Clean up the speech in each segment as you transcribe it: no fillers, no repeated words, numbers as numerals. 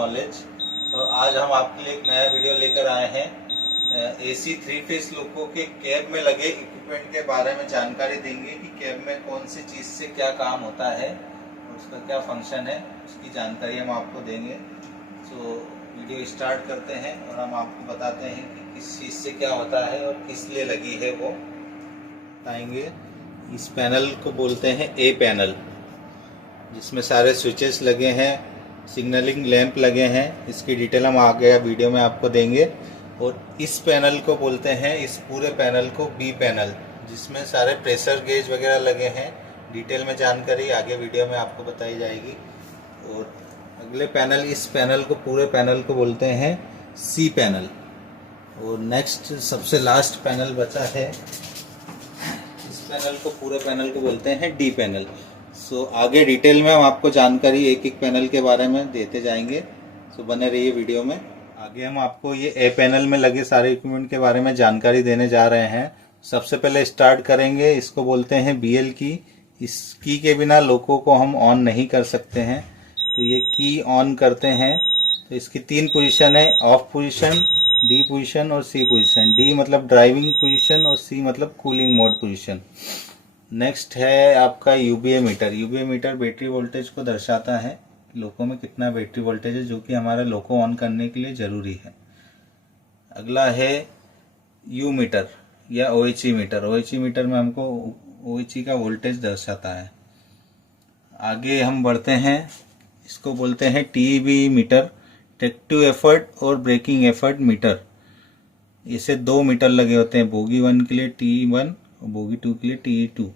Knowledge. तो आज हम आपके लिए एक नया वीडियो लेकर आए हैं AC 3 फेस लोको के कैब में लगे इक्विपमेंट के बारे में जानकारी देंगे कि कैब में कौन सी चीज़ से क्या काम होता है और उसका क्या फंक्शन है, उसकी जानकारी हम आपको देंगे। तो वीडियो स्टार्ट करते हैं और हम आपको बताते हैं कि किस चीज़ से क्या होता है और किस लिए लगी है वो बताएंगे। इस पैनल को बोलते हैं ए पैनल, जिसमें सारे स्विचेस लगे हैं, सिग्नलिंग लैंप लगे हैं। इसकी डिटेल हम आगे वीडियो में आपको देंगे। और इस पैनल को बोलते हैं, इस पूरे पैनल को बी पैनल, जिसमें सारे प्रेशर गेज वगैरह लगे हैं। डिटेल में जानकारी आगे वीडियो में आपको बताई जाएगी। और अगले पैनल, इस पैनल को, पूरे पैनल को बोलते हैं सी पैनल। और नेक्स्ट सबसे लास्ट पैनल बचा है, इस पैनल को, पूरे पैनल को बोलते हैं डी पैनल। सो आगे डिटेल में हम आपको जानकारी एक एक पैनल के बारे में देते जाएंगे। सो बने रहिए वीडियो में। आगे हम आपको ये ए पैनल में लगे सारे इक्विपमेंट के बारे में जानकारी देने जा रहे हैं। सबसे पहले स्टार्ट करेंगे, इसको बोलते हैं BL की। इस की के बिना लोको को हम ऑन नहीं कर सकते हैं। तो ये की ऑन करते हैं तो इसकी 3 पोजीशन है, ऑफ पोजीशन, डी पोजीशन और सी पोजीशन। डी मतलब ड्राइविंग पोजीशन और सी मतलब कूलिंग मोड पोजीशन। नेक्स्ट है आपका UBA meter. UBA meter battery voltage को दर्शाता है, लोको में कितना बैटरी वोल्टेज है, जो कि हमारे लोको ऑन करने के लिए ज़रूरी है। अगला है U मीटर या OHE मीटर। OHE मीटर में हमको OHE का वोल्टेज दर्शाता है। आगे हम बढ़ते हैं, इसको बोलते हैं TEB मीटर, ट्रैक्टिव एफर्ट और ब्रेकिंग एफर्ट मीटर। इसे 2 मीटर लगे होते हैं, बोगी 1 के लिए TE1 और बोगी 2 के लिए TE2।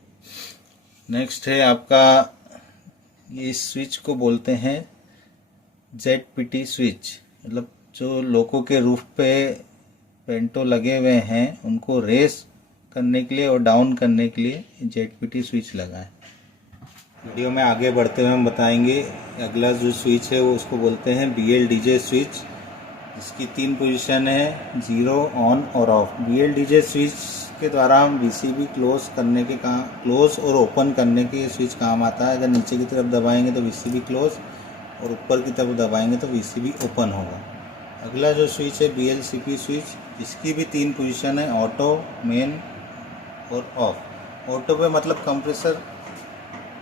नेक्स्ट है आपका, ये स्विच को बोलते हैं ZPT स्विच, मतलब जो लोको के रूफ पे पेंटो लगे हुए हैं उनको रेस करने के लिए और डाउन करने के लिए ZPT स्विच लगा है। वीडियो में आगे बढ़ते हुए हम बताएंगे अगला जो स्विच है वो उसको बोलते हैं BLDJ स्विच। इसकी 3 पोजीशन है, 0, ऑन और ऑफ। BLDJ स्विच के द्वारा हम VCB क्लोज करने के काम, क्लोज और ओपन करने के स्विच काम आता है। अगर नीचे की तरफ दबाएंगे तो VCB क्लोज और ऊपर की तरफ दबाएंगे तो VCB ओपन होगा। अगला जो स्विच है BLCP स्विच, इसकी भी 3 पोजीशन है, ऑटो, मेन और ऑफ। ऑटो पे मतलब कंप्रेसर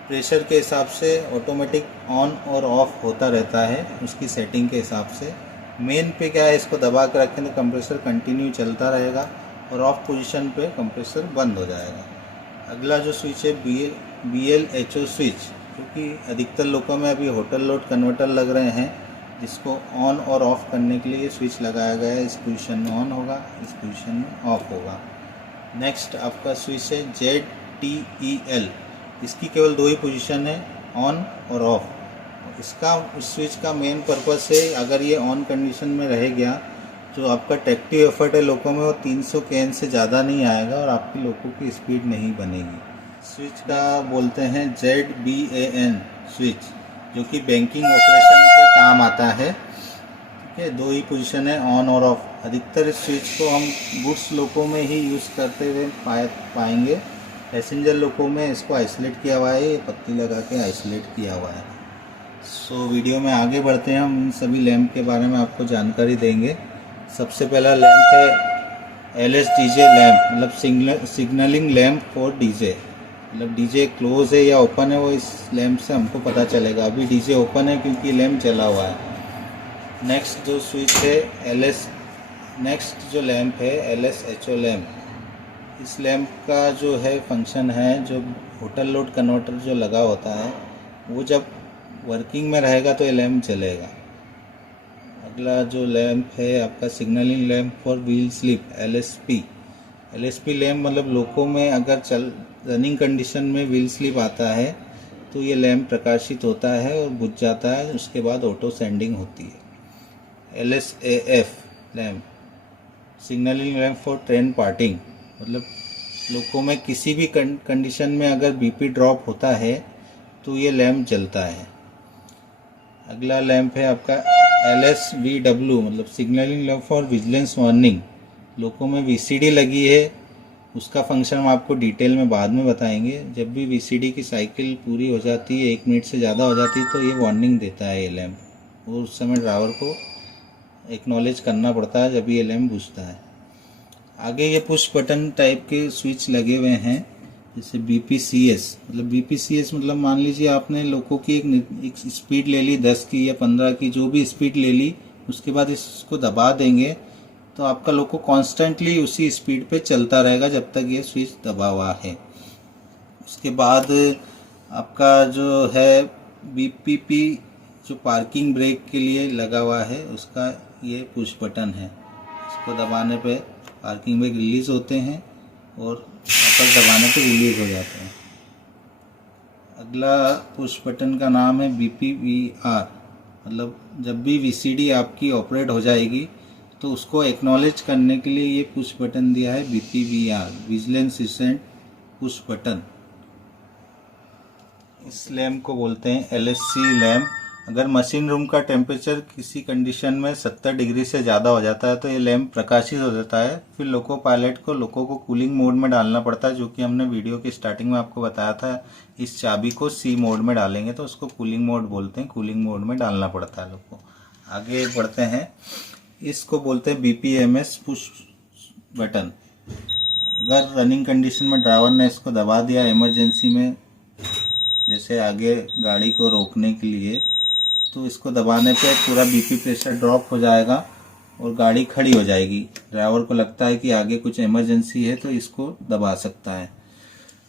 प्रेशर के हिसाब से ऑटोमेटिक ऑन और ऑफ होता रहता है, उसकी सेटिंग के हिसाब से। मेन पे क्या है, इसको दबा कर रखें तो कंप्रेसर कंटिन्यू चलता रहेगा और ऑफ पोजीशन पे कंप्रेसर बंद हो जाएगा। अगला जो स्विच है BLHO स्विच, क्योंकि अधिकतर लोगों में अभी होटल लोड कन्वर्टर लग रहे हैं, जिसको ऑन और ऑफ करने के लिए ये स्विच लगाया गया है। इस पोजीशन में ऑन होगा, इस पोजीशन में ऑफ होगा। नेक्स्ट आपका स्विच है ZTEL। इसकी केवल 2 ही पोजीशन है, ऑन और ऑफ। इसका, इस स्विच का मेन पर्पस है, अगर ये ऑन कंडीशन में रह गया जो आपका ट्रैक्टिव एफर्ट है लोको में वो 300 kN से ज़्यादा नहीं आएगा और आपकी लोको की स्पीड नहीं बनेगी। स्विच का बोलते हैं ZBAN स्विच, जो कि बैंकिंग ऑपरेशन के काम आता है। ठीक है, 2 ही पोजीशन है, ऑन और ऑफ। अधिकतर इस स्विच को हम गुड्स लोको में ही यूज़ करते हुए पाएंगे। पैसेंजर लोको में इसको आइसोलेट किया हुआ है, ये पत्ती लगा के आइसोलेट किया हुआ है। सो वीडियो में आगे बढ़ते हैं, हम इन सभी लैंप के बारे में आपको जानकारी देंगे। सबसे पहला लैंप है LSDJ लैंप, मतलब सिग्नलिंग लैंप फॉर DJ। मतलब DJ क्लोज है या ओपन है वो इस लैंप से हमको पता चलेगा। अभी DJ ओपन है क्योंकि लैंप जला हुआ है। नेक्स्ट जो स्विच है नेक्स्ट जो लैंप है LSHO लैंप। इस लैंप का जो है फंक्शन है, जो होटल लोड कन्वर्टर जो लगा होता है वो जब वर्किंग में रहेगा तो ये लैंप जलेगा। अगला जो लैंप है आपका signalling lamp for wheel slip LSP lamp, मतलब लोको में अगर रनिंग कंडीशन में व्हील स्लिप आता है तो ये लैंप प्रकाशित होता है और बुझ जाता है, उसके बाद ऑटो सेंडिंग होती है। LSAF lamp, signalling lamp for train parting, मतलब लोको में किसी भी कंडीशन में अगर BP ड्रॉप होता है तो ये लैंप जलता है। अगला लैंप है आपका LSVW, मतलब signalling lamp for vigilance warning. Loco में VCD लगी है, उसका फंक्शन हम आपको डिटेल में बाद में बताएंगे। जब भी VCD की साइकिल पूरी हो जाती है, 1 मिनट से ज़्यादा हो जाती है, तो ये वार्निंग देता है ये लैंप। और उस समय ड्राइवर को एक्नॉलेज करना पड़ता है जब ये लैंप बुझता है। आगे ये पुश बटन टाइप के स्विच लगे हुए हैं, जैसे BPCS। मतलब BPCS मतलब मान लीजिए आपने लोको की एक स्पीड ले ली 10 की या 15 की, जो भी स्पीड ले ली, उसके बाद इसको दबा देंगे तो आपका लोको कॉन्स्टेंटली उसी स्पीड पे चलता रहेगा जब तक ये स्विच दबा हुआ है। उसके बाद आपका जो है BPP जो पार्किंग ब्रेक के लिए लगा हुआ है, उसका ये पुश बटन है। इसको दबाने पे पार्किंग ब्रेक रिलीज होते हैं और वापस दबाने पे रिलीज हो जाते हैं। अगला पुश बटन का नाम है BPVR। मतलब जब भी VCD आपकी ऑपरेट हो जाएगी तो उसको एक्नॉलेज करने के लिए ये पुश बटन दिया है BPVR, vigilance recent push button. इस लैम्प को बोलते हैं LSC लैम्प। अगर मशीन रूम का टेम्परेचर किसी कंडीशन में 70 डिग्री से ज़्यादा हो जाता है तो ये लैम्प प्रकाशित हो जाता है। फिर लोको पायलट को लोको को कूलिंग मोड में डालना पड़ता है, जो कि हमने वीडियो की स्टार्टिंग में आपको बताया था। इस चाबी को C मोड में डालेंगे तो उसको कूलिंग मोड बोलते हैं, कूलिंग मोड में डालना पड़ता है लोको। आगे बढ़ते हैं, इसको बोलते हैं BPMS पुश बटन। अगर रनिंग कंडीशन में ड्राइवर ने इसको दबा दिया इमरजेंसी में, जैसे आगे गाड़ी को रोकने के लिए, तो इसको दबाने पे पूरा BP प्रेशर ड्रॉप हो जाएगा और गाड़ी खड़ी हो जाएगी। ड्राइवर को लगता है कि आगे कुछ इमरजेंसी है तो इसको दबा सकता है।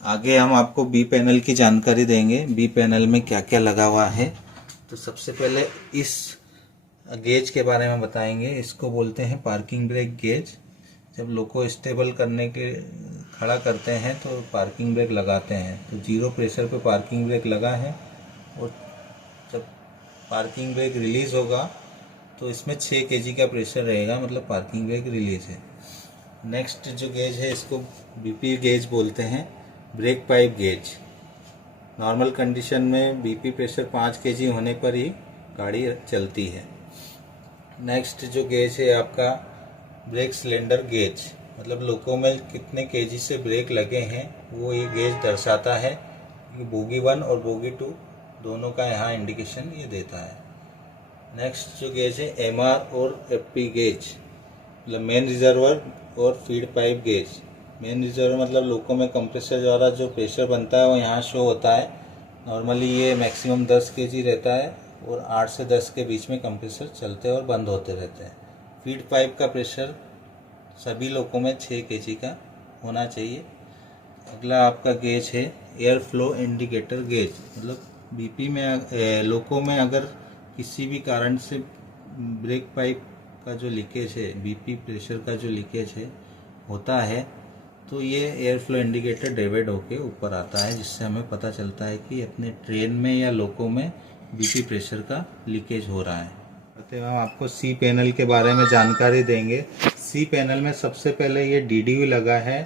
आगे हम आपको B पैनल की जानकारी देंगे, B पैनल में क्या क्या लगा हुआ है। तो सबसे पहले इस गेज के बारे में बताएंगे। इसको बोलते हैं पार्किंग ब्रेक गेज। जब लोको स्टेबल करने के खड़ा करते हैं तो पार्किंग ब्रेक लगाते हैं, तो 0 प्रेशर पे पार्किंग ब्रेक लगा है और जब पार्किंग ब्रेक रिलीज होगा तो इसमें 6 kg का प्रेशर रहेगा, मतलब पार्किंग ब्रेक रिलीज है। नेक्स्ट जो गेज है इसको BP गेज बोलते हैं, break pipe gauge. Normal condition में BP प्रेशर 5 kg होने पर ही गाड़ी चलती है। नेक्स्ट जो गेज है आपका ब्रेक सिलेंडर गेज, मतलब लोको में कितने kg से ब्रेक लगे हैं वो ये गेज दर्शाता है। बोगी 1 और बोगी 2 दोनों का यहाँ इंडिकेशन ये देता है। नेक्स्ट जो गेज है MR और FP गेज, मतलब मेन रिजर्वर और feed pipe gauge. Main reservoir मतलब लोको में कंप्रेसर द्वारा जो प्रेशर बनता है वो यहाँ शो होता है। नॉर्मली ये मैक्सिमम 10 kg रहता है और 8 से 10 के बीच में कंप्रेसर चलते और बंद होते रहते हैं। फीड पाइप का प्रेशर सभी लोको में 6 kg का होना चाहिए। अगला आपका गेज है एयर फ्लो इंडिकेटर गेज। मतलब BP में लोको में अगर किसी भी कारण से ब्रेक पाइप का जो लीकेज है, BP प्रेशर का जो लीकेज है होता है, तो ये एयर फ्लो इंडिकेटर डेविड होके ऊपर आता है, जिससे हमें पता चलता है कि अपने ट्रेन में या लोको में BP प्रेशर का लीकेज हो रहा है। तो हम आपको C पैनल के बारे में जानकारी देंगे। C पैनल में सबसे पहले ये DDU लगा है,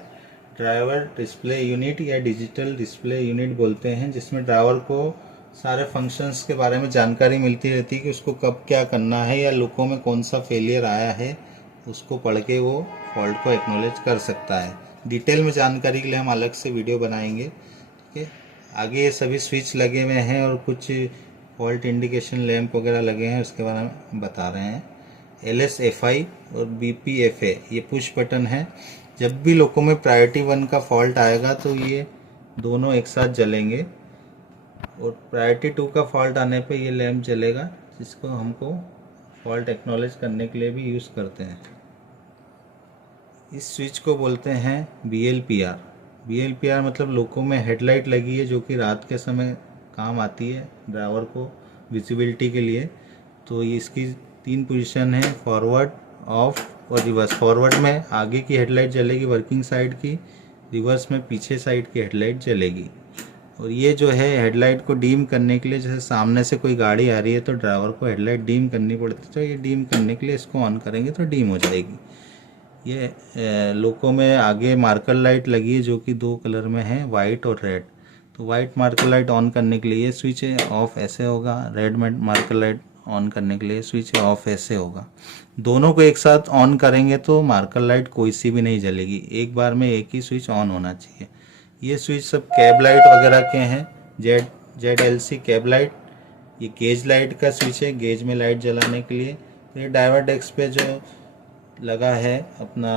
ड्राइवर डिस्प्ले यूनिट या डिजिटल डिस्प्ले यूनिट बोलते हैं, जिसमें ड्राइवर को सारे फंक्शंस के बारे में जानकारी मिलती रहती है कि उसको कब क्या करना है या लोको में कौन सा फेलियर आया है, उसको पढ़ के वो फॉल्ट को एक्नॉलेज कर सकता है। डिटेल में जानकारी के लिए हम अलग से वीडियो बनाएंगे, ठीक है। आगे ये सभी स्विच लगे हुए हैं और कुछ फॉल्ट इंडिकेशन लैंप वगैरह लगे हैं, उसके बारे में बता रहे हैं। LSFI और BPFA ये पुश बटन है। जब भी लोको में प्रायोरिटी 1 का फॉल्ट आएगा तो ये दोनों एक साथ जलेंगे और प्रायोरिटी 2 का फॉल्ट आने पे ये लैंप जलेगा, जिसको हमको फॉल्ट एक्नॉलेज करने के लिए भी यूज़ करते हैं। इस स्विच को बोलते हैं BLPR। BLPR मतलब लोको में हेडलाइट लगी है जो कि रात के समय काम आती है ड्राइवर को विजिबिलिटी के लिए। तो ये इसकी 3 पोजीशन है, फॉरवर्ड, ऑफ और रिवर्स। फॉरवर्ड में आगे की हेडलाइट जलेगी वर्किंग साइड की, रिवर्स में पीछे साइड की हेडलाइट जलेगी। और ये जो है हेडलाइट को डीम करने के लिए, जैसे सामने से कोई गाड़ी आ रही है तो ड्राइवर को हेडलाइट डीम करनी पड़ती है, तो ये डीम करने के लिए इसको ऑन करेंगे तो डीम हो जाएगी। ये लोको में आगे मार्कर लाइट लगी है जो कि 2 कलर में है, वाइट और रेड। तो वाइट मार्कर लाइट ऑन करने के लिए ये स्विच है, ऑफ ऐसे होगा। रेड मार्कर लाइट ऑन करने के लिए स्विच है, ऑफ ऐसे होगा। दोनों को एक साथ ऑन करेंगे तो मार्कर लाइट कोई सी भी नहीं जलेगी, एक बार में एक ही स्विच ऑन होना चाहिए। ये स्विच सब कैब लाइट वगैरह के हैं, ZLC कैब लाइट ये गेज लाइट का स्विच है, गेज में लाइट जलाने के लिए। तो ये ड्राइवर डेस्क पे जो लगा है अपना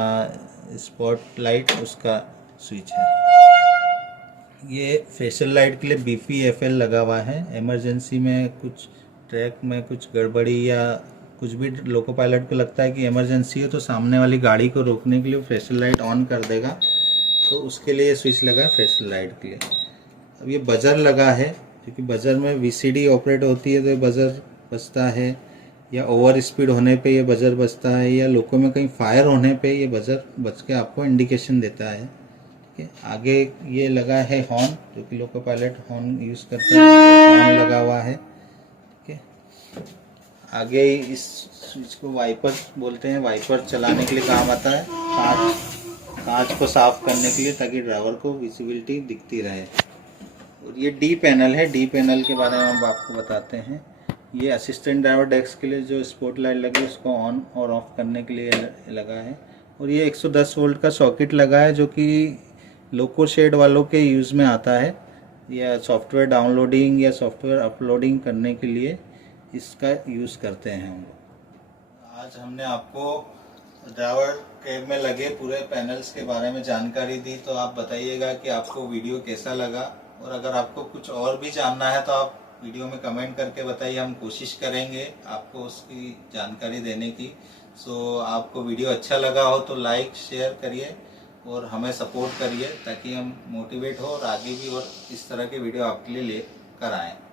स्पॉट लाइट, उसका स्विच है। ये फेशियल लाइट के लिए BPFL लगा हुआ है। इमरजेंसी में कुछ ट्रैक में कुछ गड़बड़ी या कुछ भी लोको पायलट को लगता है कि इमरजेंसी है, तो सामने वाली गाड़ी को रोकने के लिए फेशियल लाइट ऑन कर देगा। तो उसके लिए स्विच लगा है फेशियल लाइट के लिए। अब ये बजर लगा है, क्योंकि बजर में VCD ऑपरेट होती है तो ये बजर बजता है, या ओवर स्पीड होने पे ये बजर बजता है, या लोको में कहीं फायर होने पे ये बजर बज के आपको इंडिकेशन देता है। ठीक है, आगे ये लगा है हॉर्न, जो कि लोको पायलट हॉर्न यूज़ करता है, हॉर्न लगा हुआ है। ठीक है, आगे इस स्विच को वाइपर बोलते हैं, वाइपर चलाने के लिए काम आता है, कांच को साफ करने के लिए, ताकि ड्राइवर को विजिबिलिटी दिखती रहे। और ये D पैनल है, D पैनल के बारे में हम आपको बताते हैं। ये असिस्टेंट ड्राइवर डेस्क के लिए जो स्पॉट लाइट लगी उसको ऑन और ऑफ करने के लिए लगा है। और ये 110 वोल्ट का सॉकेट लगा है, जो कि लोको शेड वालों के यूज़ में आता है, या सॉफ्टवेयर डाउनलोडिंग या सॉफ्टवेयर अपलोडिंग करने के लिए इसका यूज़ करते हैं हम लोग। आज हमने आपको ड्राइवर कैब में लगे पूरे पैनल्स के बारे में जानकारी दी। तो आप बताइएगा कि आपको वीडियो कैसा लगा, और अगर आपको कुछ और भी जानना है तो आप वीडियो में कमेंट करके बताइए, हम कोशिश करेंगे आपको उसकी जानकारी देने की। सो आपको वीडियो अच्छा लगा हो तो लाइक शेयर करिए और हमें सपोर्ट करिए, ताकि हम मोटिवेट हो और आगे भी और इस तरह के वीडियो आपके लिए लेकर आएँ।